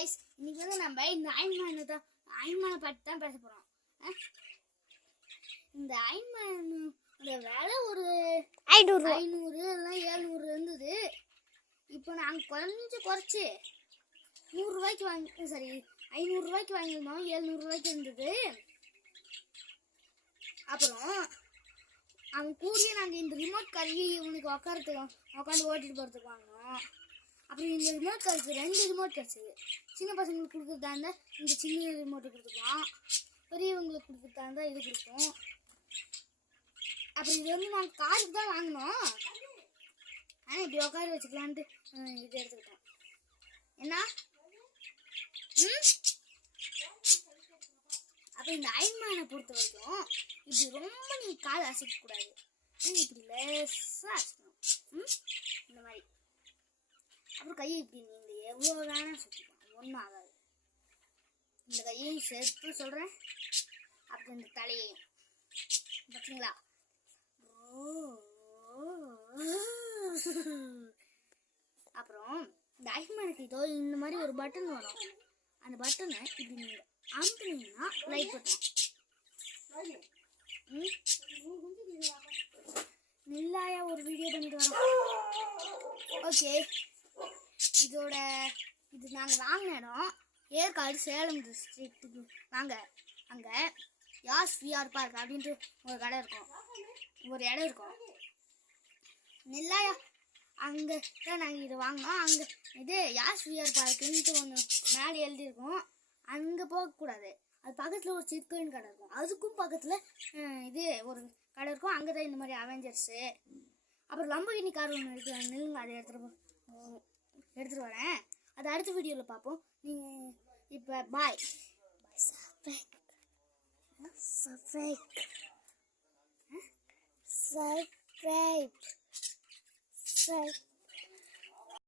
Guys இன்னைக்கு வந்து நம்ம இந்த அயன்மேனை பத்தி தான் பேச போறோம். இந்த அயன்மேனோட விலை ஒரு 500 இல்ல 700 இருந்தது. இப்போ நாங்க கொஞ்சம் குறைச்சு 100 ரூபாய்க்கு வாங்கி 500 ரூபாய்க்கு வாங்கியிருந்தோம். 700 ரூபாய்க்கு இருந்தது. அப்புறம் அவன் கூடயே நாங்கள் இந்த ரிமோட் கருவி இவனுக்கு உட்காந்து ஓட்டிட்டு போகிறதுக்கு வாங்கினோம். அப்புறம் இந்த ரிமோட் கருக்கு 2 ரிமோட் கிடச்சிது. சின்ன பசங்களுக்கு கொடுக்குறதா இருந்தால் இந்த சின்ன ரிமோட்டு கொடுத்துக்கலாம், பெரியவங்களுக்கு கொடுக்குறதா இருந்தால் இது கொடுப்போம். அப்புறம் இது வந்து நாங்கள் காருக்கு தான் வாங்கினோம். ஆனால் இப்படி உட்கார வச்சுக்கலான்ட்டு இது எடுத்துக்கிட்டோம். என்ன அப்போ இந்த அயன்மேனை பொறுத்த வரைக்கும் இப்படி ரொம்ப நீங்கள் கால் அசைக்கக்கூடாது. இப்படி லேசாக அசைக்கணும், இந்த மாதிரி. அப்புறம் கையை இப்படி நீங்கள் எவ்வளோ வேணால் சுற்றிக்கலாம், ஒன்றும் ஆகாது. இந்த கையையும் சேர்த்து சொல்கிறேன், அப்புறம் இந்த தலையையும் பார்த்தீங்களா. அப்புறம் இந்த அயன்மேனுக்கு இதோ இந்த மாதிரி ஒரு பட்டன் வரும். அந்த பட்டனை இப்படி நீங்கள் அமுத்துனீங்கன்னா லைட் பட்டன் நில்லாயா ஒரு வீடியோ பண்ணிட்டு வரோம். ஓகே, இது நாங்கள் வாங்கின இடம் ஏற்காடு சேலம் டிஸ்ட்ரிக்ட்டுக்கு வாங்க. அங்கே யாஸ் விஆர் பார்க் அப்படின்ட்டு ஒரு கடை இருக்கும், ஒரு இடம் இருக்கும். நில்லாயா அங்கே தான் நாங்கள் இது வாங்கினோம். அங்கே இது யாஸ் விஆர் பார்க்குன்ட்டு ஒன்று மேலே எழுதியிருக்கோம். அங்கே போகக்கூடாது. அது பக்கத்தில் ஒரு சிக்கன் கடை இருக்கும், அதுக்கும் பக்கத்தில் இது ஒரு கடை இருக்கும். அங்கே தான் இந்த மாதிரி அவெஞ்சர்ஸு அப்புறம் லம்பகினி கார் ஒன்று இருக்குது. நில்லுங்க, அதை எடுத்துகிட்டு வரேன். அது அடுத்த வீடியோவில் பார்ப்போம். நீங்கள் இப்போ பாய். Subscribe.